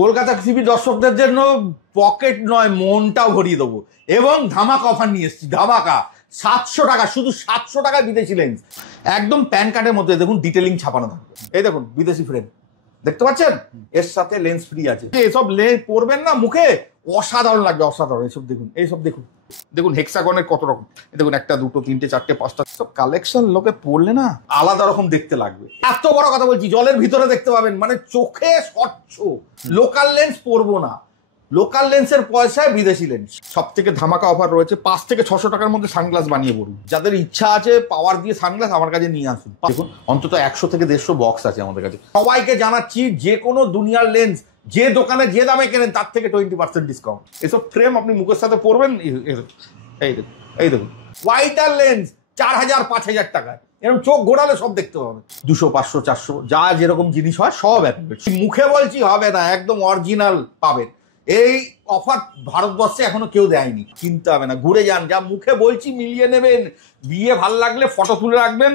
Kolkata TV দর্শকদের জন্য pocket নয় মনটাও ভরিয়ে দেবো এবং ধামাকা অফার নিয়ে এসেছি। ধামাকা 700 টাকা, শুধু 700 টাকায় বিদেশি লেন্স, একদম প্যান কার্ডের মধ্যে দেখুন ডিটেলিং ছাপানো থাকবে। এই দেখুন বিদেশি ফ্রেম দেখতে পাচ্ছেন, এর সাথে লেন্স ফ্রি আছে। এসব লেন্স পরবেন না মুখে, অসাধারণ লাগবে, অসাধারণ। এইসব দেখুন, এইসব দেখুন, দেখুন হেক্সাগনের কত রকম, দেখুন একটা দুটো তিনটে চারটে পাঁচটা, সব কালেকশন লোকে পড়লে না আলাদা রকম দেখতে লাগবে। এত বড় কথা বলছি, জলের ভিতরে দেখতে পাবেন, মানে চোখে স্বচ্ছ। লোকাল লেন্স পরবো না, লোকাল লেন্সের পয়সায় বিদেশি লেন্স। সব থেকে ধামাকা অফার রয়েছে, 5 থেকে 600 টাকার মধ্যে সানগ্লাস বানিয়ে পড়ুন। যাদের ইচ্ছা আছে পাওয়ার দিয়ে সানগ্লাস আমার কাছে নিয়ে আসুন। দেখুন অন্তত 100 থেকে 150 বক্স আছে আমাদের কাছে। সবাইকে জানাচ্ছি, যে কোনো দুনিয়ার লেন্স যে দোকানে যে দামে কেনেন তার থেকে 20% ডিসকাউন্ট। এসব ফ্রেম আপনি মুখের সাথে পরবেন। এই দেখুন, এই দেখুন ওয়াইটার লেন্স 4000-5000 টাকায়, এরকম চোখ ঘোরালে সব দেখতে পাবে। 200, 500, 400 যা যেরকম জিনিস হয় সব মুখে বলছি হবে না, একদম অরিজিনাল পাবেন। এই অফার ভারতবর্ষে এখনো কেউ দেয়নি, কিনতে হবে না, ঘুরে যান। যা মুখে বলছি মিলিয়ে নেবেন। বিয়ে ভাল লাগলে ফটো তুলে রাখবেন,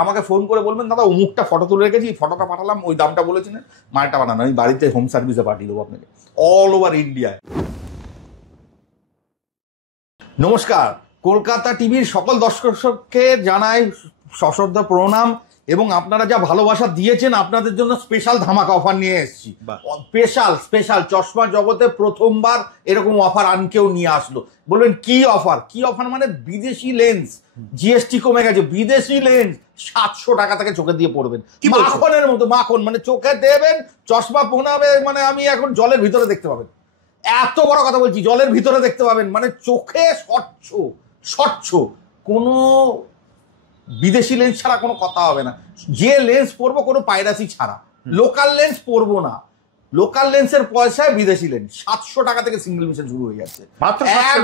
আমাকে ফোন করে বলবেন দাদা অমুকটা ফটো তুলে রেখেছি, ফটোটা পাঠালাম, ওই দামটা বলেছিলেন, মালটা বানানো আমি বাড়িতে হোম সার্ভিসে পাঠিয়ে দেবো আপনাকে, অল ওভার ইন্ডিয়ায়। নমস্কার, কলকাতা টিভির সকল দর্শককে জানাই সশ্রদ্ধ প্রণাম এবং আপনারা যা ভালোবাসা দিয়েছেন, আপনাদের জন্য স্পেশাল ধামাকা অফার নিয়ে এসেছি। স্পেশাল চশমা জগতে প্রথমবার এরকম অফার কেউ নিয়ে আসলো। বলবেন কি অফার? কি অফার মানে বিদেশি লেন্স, জিএসটি কমে গেছে, বিদেশি লেন্স 700 টাকা থেকে চোখে দিয়ে পড়বেন, মাখনের মতো মাখন, মানে চোখে দেবেন চশমা পোনাবে, মানে আমি এখন জলের ভিতরে দেখতে পাবেন। এত বড় কথা বলছি, জলের ভিতরে দেখতে পাবেন, মানে চোখে স্বচ্ছ স্বচ্ছ, কোনো বিদেশি লেন্স ছাড়া কোনো কথা হবে না। যে লেন্স পরবো কোনো পাইরাসি ছাড়া, লোকাল লেন্স পরবো না, লোকাল লেন্সের পয়সায় বিদেশি লেন্স। 700 টাকা থেকে সিঙ্গেল মিশন শুরু হয়ে যাচ্ছে,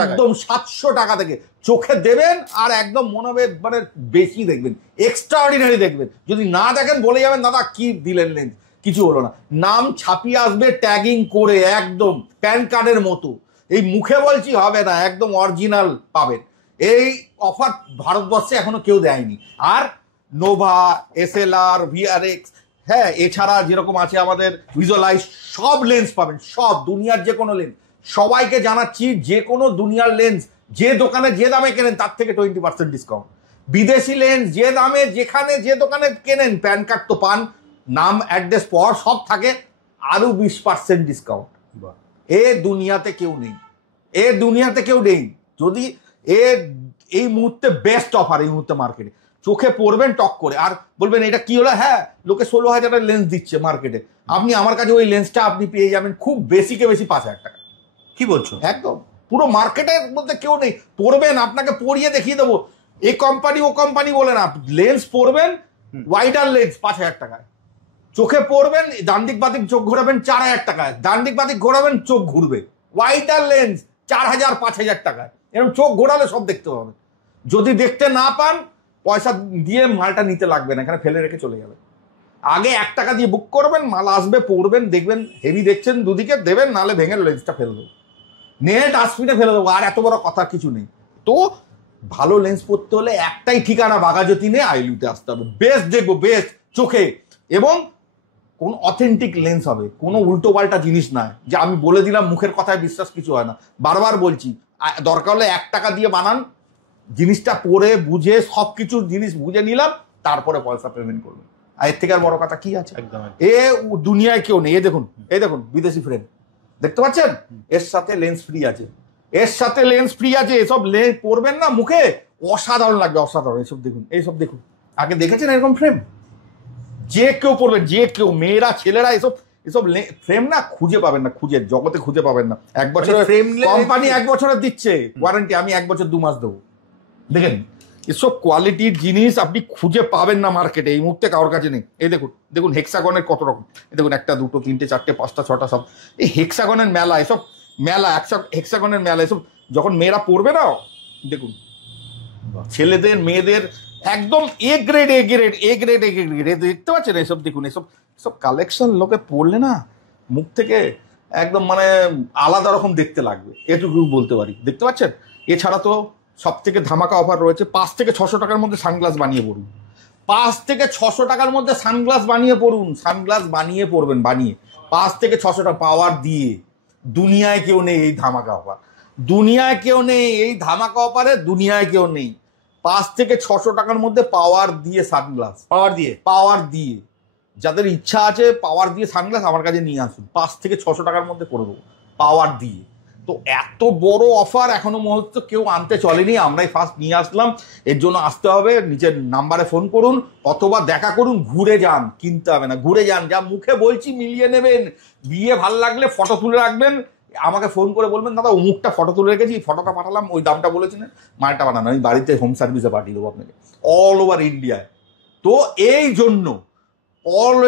একদম 700 টাকা থেকে চোখে দেবেন আর একদম মনে হবে মানে বেশি দেখবেন, এক্সট্রা অর্ডিনারি দেখবেন। যদি না দেখেন বলে যাবেন দাদা কি দিলেন লেন্স, কিছু হলো না। নাম ছাপিয়ে আসবে ট্যাগিং করে, একদম প্যান কার্ডের মতো। এই মুখে বলছি হবে না, একদম অরিজিনাল পাবেন। এই অফার ভারতবর্ষে এখনো কেউ দেয়নি। আর নোভা, এসএলআর, ভিআরএক্স, হ্যাঁ এছাড়া যেরকম আছে আমাদের ভিজুয়ালাইজ, সব লেন্স পাবেন, সব দুনিয়ার যে কোনো লেন্স। সবাইকে জানাচ্ছি, যে কোনো দুনিয়ার লেন্স যে দোকানে যে দামে কেনেন তার থেকে 20% ডিসকাউন্ট। বিদেশি লেন্স যে দামে যেখানে যে দোকানে কেনেন, প্যান কার্ড তো পান, নাম অ্যাড্রেস পর সব থাকে, আরো 20% ডিসকাউন্ট। এ দুনিয়াতে কেউ নেই, এ দুনিয়াতে কেউ নেই। যদি এই মুহূর্তে বেস্ট অফার, এই মুহূর্তে মার্কেটে চোখে পড়বেন টক করে, আর বলবেন এটা কি হলো। হ্যাঁ, লোকে 16,000 লেন্স দিচ্ছে মার্কেটে, আপনি আমার কাছে ওই লেন্সটা আপনি পেয়ে যাবেন খুব বেশিকে বেশি 5,000 টাকা। কি বলছো? একদম পুরো মার্কেটের মধ্যে কেউ নেই। পড়বেন, আপনাকে পরিয়ে দেখিয়ে দেবো, এই কোম্পানি ও কোম্পানি বলে না, লেন্স পরবেন, ওয়াইডার লেন্স 5,000 টাকায়, চোখে পড়বেন, ডান দিক বাদিক চোখ ঘোরাবেন 4,000 টাকায়, ডান দিক বাদিক ঘোরাবেন চোখ ঘুরবে। ওয়াইডার লেন্স 4,000-5,000 টাকায়, এরকম চোখ ঘোরালে সব দেখতে পাবেন। যদি দেখতে না পান, পয়সা দিয়ে মালটা নিতে লাগবে না, এখানে ফেলে রেখে চলে যাবে। আগে 1 টাকা দিয়ে বুক করবেন, মাল আসবে, পড়বেন, দেখবেন হেভি দেখছেন, দুদিকে দেবেন, নাহলে ভেঙে লেন্সটা ফেলে দেবো, নেট ডাস্টবিনে ফেলে দেবো। আর এত বড় কথা কিছু নেই। তো ভালো লেন্স পড়তে হলে একটাই ঠিকানা, বাঘাযতীনে নিয়ে আইলুতে আসতে হবে। বেস্ট দেখবো, বেস্ট চোখে, এবং কোন অথেন্টিক লেন্স হবে, কোনো উল্টো পাল্টা জিনিস নয় যে আমি বলে দিলাম মুখের কথায় বিশ্বাস কিছু হয় না। বারবার বলছি, দরকার হলে 1 টাকা দিয়ে বানান, জিনিসটা পরে বুঝে সবকিছু জিনিস বুঝে নিলাম, তারপরে পয়সা পেমেন্ট করবেন। আর এর থেকে আর বড় কথা কি আছে? এ দুনিয়ায় কেউ নেই। এই দেখুন বিদেশি ফ্রেম দেখতে পাচ্ছেন, এর সাথে লেন্স ফ্রি আছে, এর সাথে লেন্স ফ্রি আছে। এসব লেন্স পরবেন না মুখে, অসাধারণ লাগবে, অসাধারণ। এইসব দেখুন, এইসব দেখুন, আগে দেখেছেন এরকম ফ্রেম? যে কেউ পড়বে, যে কেউ, মেয়েরা ছেলেরা, এসব ফ্রেম না খুঁজে পাবেন না, খুঁজে জগতে খুঁজে পাবেন না। 1 বছরের কোম্পানি 1 বছরের দিচ্ছে ওয়ারেন্টি, আমি 1 বছর 2 মাস দেবো। দেখেন এসব কোয়ালিটির জিনিস আপনি খুঁজে পাবেন না মার্কেটে, এই মুহূর্তে কারোর কাছে নেই। এই দেখুন, দেখুন হেক্সাগনের কত রকম, দেখুন একটা দুটো তিনটে চারটে পাঁচটা ছটা, সব এই হেক্সাগনের মেলা, এসব মেলা, হেক্সাগনের মেলা, এসব যখন মেয়েরা পড়বে না, দেখুন ছেলেদের মেয়েদের একদম এ গ্রেড দেখতে পাচ্ছেন। এসব দেখুন, এসব কালেকশন লোকে পড়লে না মুখ থেকে একদম মানে আলাদা রকম দেখতে লাগবে, এটুকু বলতে পারি। দেখতে পাচ্ছেন? এছাড়া তো সব থেকে ধামাকা অফার রয়েছে, 5 থেকে 600 টাকার মধ্যে সানগ্লাস বানিয়ে পড়ুন। 5 থেকে 600 টাকার মধ্যে সানগ্লাস বানিয়ে পড়ুন, সানগ্লাস বানিয়ে পড়বেন, বানিয়ে 5 থেকে 600 টাকা পাওয়ার দিয়ে। দুনিয়ায় কেউ নেই এই ধামাকা অফার, দুনিয়ায় কেউ নেই এই ধামাকা অফারে, দুনিয়ায় কেউ নেই। 5 থেকে 600 টাকার মধ্যে পাওয়ার দিয়ে সানগ্লাস, পাওয়ার দিয়ে যাদের ইচ্ছা আছে পাওয়ার দিয়ে সানগ্লাস আমার কাছে নিয়ে আসুন, 5 থেকে 600 টাকার মধ্যে করে দেবো পাওয়ার দিয়ে। তো এত বড় অফার এখনো মুহূর্তে কেউ আনতে চলেনি, আমরাই ফার্স্ট নিয়ে আসলাম। এর জন্য আসতে হবে, নিচের নাম্বারে ফোন করুন অথবা দেখা করুন, ঘুরে যান, কিনতে হবে না, ঘুরে যান। যা মুখে বলছি মিলিয়ে নেবেন, বিয়ে ভাল লাগলে ফটো তুলে রাখবেন, আমাকে ফোন করে বলবেন দাদা অমুকটা ফটো তুলে রেখেছি, ফটোটা পাঠালাম, ওই দামটা বলেছিলেন, মালটা পাঠানো, আমি বাড়িতে হোম সার্ভিসে পাঠিয়ে দেবো আপনাকে অল ওভার ইন্ডিয়ায়। তো এই জন্য অল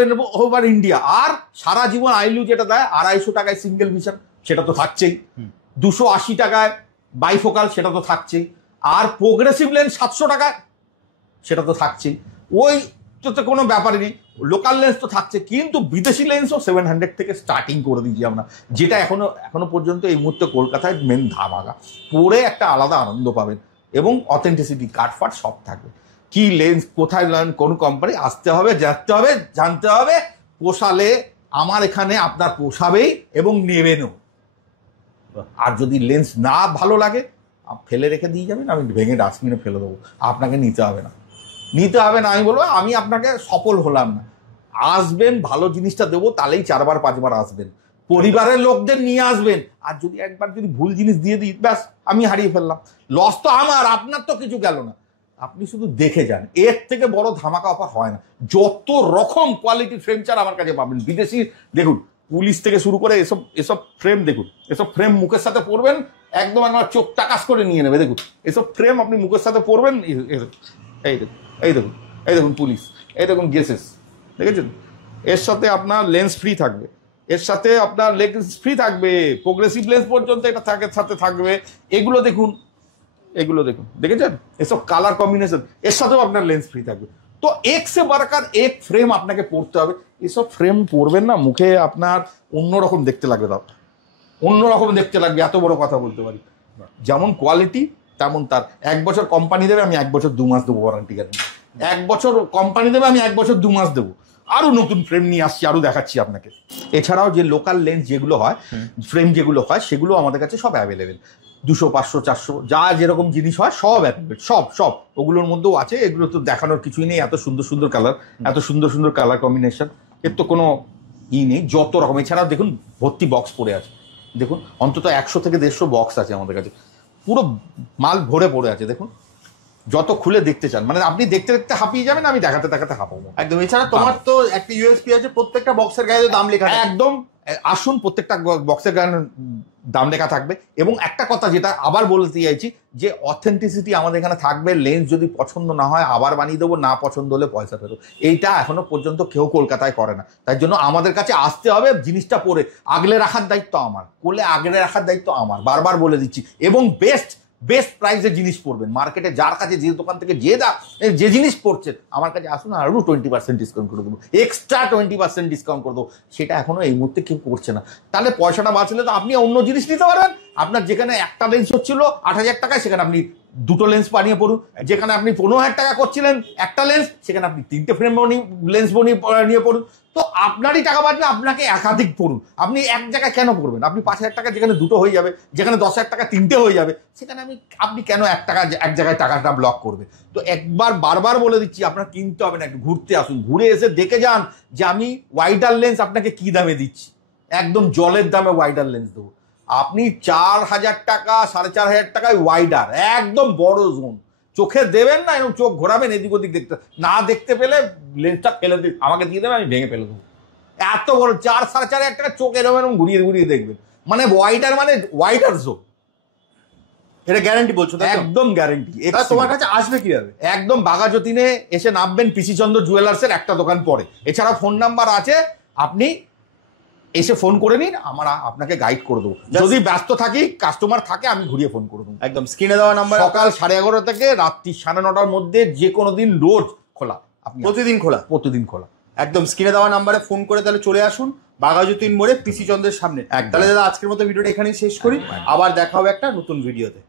ওভার ইন্ডিয়া। আর সারা জীবন আইলু যেটা দেয় 250 টাকায় সিঙ্গেল ভিশন, সেটা তো থাকছেই। 280 টাকায় বাইফোকাল, সেটা তো থাকছেই। আর প্রোগ্রেসিভ লেন্স 700 টাকায়, সেটা তো থাকছেই। ওই তো কোনো ব্যাপারই নেই, লোকাল লেন্স তো থাকছে। কিন্তু বিদেশি লেন্সও 700 থেকে স্টার্টিং করে দিয়েছি আমরা, যেটা এখনো পর্যন্ত এই মুহূর্তে কলকাতায় মেন ধামাকা। পরে একটা আলাদা আনন্দ পাবেন এবং অথেন্টিসিটি কাটফাট সব থাকবে। কি লেন্স কোথায় কোন কোম্পানি, আসতে হবে, দেখতে হবে, জানতে হবে, পোষালে আমার এখানে আপনার পোষাবেই এবং নেবেনও। আর যদি লেন্স না ভালো লাগে ফেলে রেখে দিয়ে যাবেন, আমি ভেঙে ডাস্টবিনে ফেলে দেবো, আপনাকে নিতে হবে না, নিতে হবে না। আমি বলবো আমি আপনাকে সফল হলাম না, আসবেন ভালো জিনিসটা দেবো, তাহলেই 4বার 5বার আসবেন, পরিবারের লোকদের নিয়ে আসবেন। আর যদি একবার যদি ভুল জিনিস দিয়ে দিই, ব্যাস আমি হারিয়ে ফেললাম, লস তো আমার, আপনার তো কিছু গেল না। আপনি শুধু দেখে যান, এর থেকে বড় ধামাকা অফার হয় না। যত রকম কোয়ালিটির ফ্রেম চার আমার কাছে পাবেন, বিদেশি দেখুন, পুলিশ থেকে শুরু করে এসব ফ্রেম দেখুন, এসব ফ্রেম মুখের সাথে পরবেন, একদম আমার চোখ টাকাস করে নিয়ে নেবে। দেখুন এসব ফ্রেম আপনি মুখের সাথে পরবেন, এই দেখুন, এই দেখুন, এই দেখুন পুলিশ, এই দেখুন গেসেস, দেখেছেন? এর সাথে আপনার লেন্স ফ্রি থাকবে, এর সাথে আপনার লেন্স ফ্রি থাকবে, প্রোগ্রেসিভ লেন্স পর্যন্ত এটা সাথে থাকবে। এগুলো দেখুন, এগুলো দেখুন, দেখেছেন? এসব কালার কম্বিনেশন, এর সাথেও আপনার লেন্স ফ্রি থাকবে। তো এক সে বারকার এক ফ্রেম আপনাকে পড়তে হবে। এসব ফ্রেম পরবেন না, মুখে আপনার অন্যরকম দেখতে লাগবে, দাও অন্যরকম দেখতে লাগবে, এত বড় কথা বলতে পারি। যেমন কোয়ালিটি তেমন তার। 1 বছর কোম্পানি দেবে, আমি 1 বছর 2 মাস দেবো ওয়ারেন্টি গ্যারেন্টি। 1 বছর কোম্পানি দেবে, আমি 1 বছর 2 মাস দেবো। আরো নতুন ফ্রেম নিয়ে আসছি, আরো দেখাচ্ছি আপনাকে। এছাড়াও যে লোকাল লেন্স যেগুলো হয়, ফ্রেম যেগুলো হয়, সেগুলো আমাদের কাছে সব অ্যাভেলেবেল। 200, 500, 400 যা যেরকম জিনিস হয় সব অ্যাভেলেবেল, সব ওগুলোর মধ্যেও আছে। এগুলো তো দেখানোর কিছুই নেই, এত সুন্দর সুন্দর কালার, এত সুন্দর সুন্দর কালার কম্বিনেশন, এর তো কোনো নেই। যত রকম, এছাড়াও দেখুন ভর্তি বক্স পড়ে আছে, দেখুন অন্তত 100 থেকে 150 বক্স আছে আমাদের কাছে, পুরো মাল ভরে পড়ে আছে। দেখুন যত খুলে দেখতে চান, মানে আপনি দেখতে দেখতে হাঁপিয়ে যাবেন, আমি দেখাতে দেখাতে হাঁপাবো একদম। এছাড়া তোমার তো একটা ইউএসপি আছে, প্রত্যেকটা বক্সের গায়ে দাম লেখা আছে। একদম, আসুন প্রত্যেকটা বক্সের গায়ে দাম লেখা থাকবে। এবং একটা কথা যেটা আবার বলতে চাইছি, যে অথেন্টিসিটি আমাদের এখানে থাকবে। লেন্স যদি পছন্দ না হয় আবার বানিয়ে দেবো, না পছন্দ হলে পয়সা ফেরত। এইটা এখনো পর্যন্ত কেউ কলকাতায় করে না, তাই জন্য আমাদের কাছে আসতে হবে। জিনিসটা পরে আগলে রাখার দায়িত্ব আমার, কোলে আগলে রাখার দায়িত্ব আমার, বারবার বলে দিচ্ছি। এবং বেস্ট প্রাইসে জিনিস পড়বেন। মার্কেটে যার কাছে, যে দোকান থেকে যে জিনিস পড়ছেন, আমার কাছে আসুন, আরও 20% ডিসকাউন্ট করে দেবো, এক্সট্রা 20% ডিসকাউন্ট করে দেবো। সেটা এখনো এই মুহূর্তে কেউ করছে না। তাহলে পয়সাটা বাঁচলে তো আপনি অন্য জিনিস নিতে পারবেন। আপনার যেখানে একটা লেন্স হচ্ছিল 8,000 টাকায়, সেখানে আপনি 2টো লেন্স বানিয়ে পড়ুন। যেখানে আপনি 15,000 টাকা করছিলেন একটা লেন্স, সেখানে আপনি 3টে ফ্রেম লেন্স নিয়ে পড়ুন। তো আপনারই টাকা বাঁচবে, আপনাকে একাধিক পড়ুন। আপনি এক জায়গায় কেন পড়বেন? আপনি 5,000 টাকা যেখানে 2টো হয়ে যাবে, যেখানে 10,000 টাকা 3টে হয়ে যাবে, সেখানে আপনি কেন এক জায়গায় টাকাটা ব্লক করবে? তো বারবার বলে দিচ্ছি, আপনার কিনতে হবে না, একটু ঘুরতে আসুন, ঘুরে এসে দেখে যান যে আমি ওয়াইডার লেন্স আপনাকে কি দামে দিচ্ছি। একদম জলের দামে ওয়াইডার লেন্স দেবো। আপনি 4,000 টাকা 4,500 টাকায় ওয়াইডার, একদম বড় জোন, চোখে দেবেন না, এরকম চোখ ঘোরাবেন এদিক ওদিক, দেখতে পেলে লেন্সটা ফেলে আমাকে দিয়ে দেবেন, আমি ভেঙে ফেলে দেবো। এত বড় 4,500 টাকা চোখ এরকম ঘুরিয়ে দেখবেন, মানে ওয়াইডার জোন। এটা গ্যারান্টি বলছো? একদম গ্যারান্টি। তোমার কাছে আসবে কিভাবে? একদম বাঘাযতীনে এসে নামবেন, পিসি চন্দ্র জুয়েলার্সের একটা দোকান পরে। এছাড়া ফোন নাম্বার আছে, আপনি এসে ফোন করে নিন, আমরা আপনাকে গাইড করে দেবো। যদি ব্যস্ত থাকি, কাস্টমার থাকে, আমি ঘুরিয়ে ফোন করে দেবো। একদম স্ক্রিনে দেওয়া নাম্বার। সকাল 11:30 থেকে রাত্রি 9:30 মধ্যে, যে কোনো দিন, রোজ খোলা। প্রতিদিন খোলা। একদম স্ক্রিনে দেওয়া নাম্বারে ফোন করে তাহলে চলে আসুন, বাঘাযতীন মোড়ে পিসি চন্দ্রের সামনে। তাহলে দাদা আজকের মতো ভিডিওটা এখানেই শেষ করি, আবার দেখা হবে একটা নতুন ভিডিওতে।